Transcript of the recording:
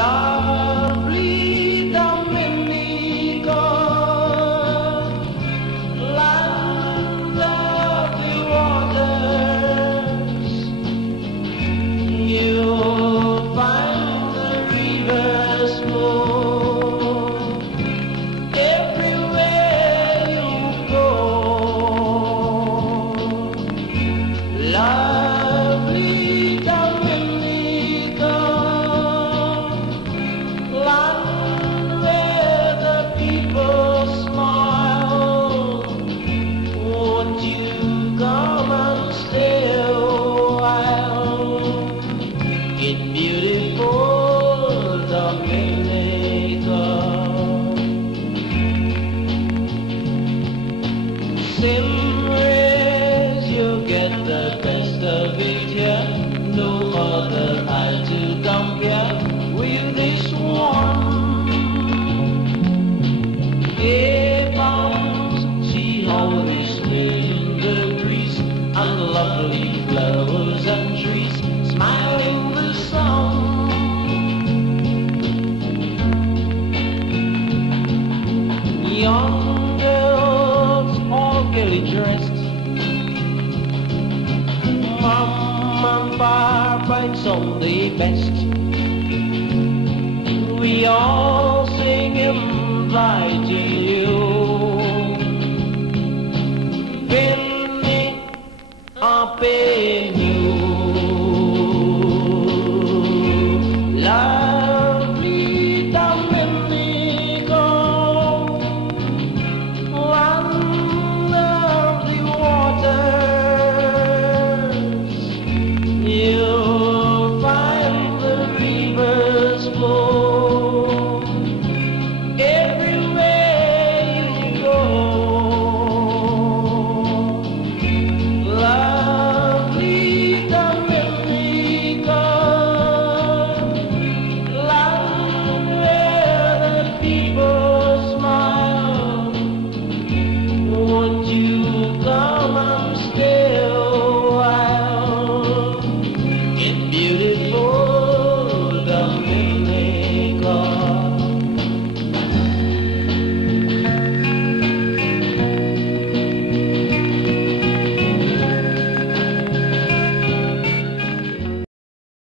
Lovely Dominica, land of the waters, you'll find the rivers flow everywhere you go. Lovely Dominica, land where the people smile. Won't you come and stay a while in beautiful Dominica? Simrays, you get the best of it here. No other isle to compare with this one. Hey, palms, see how they sway in the breeze, and lovely flowers and trees smile in the sun. Young girls all gaily dressed, Mom and Papa find Sunday best. We all sing inviting you. Penny, a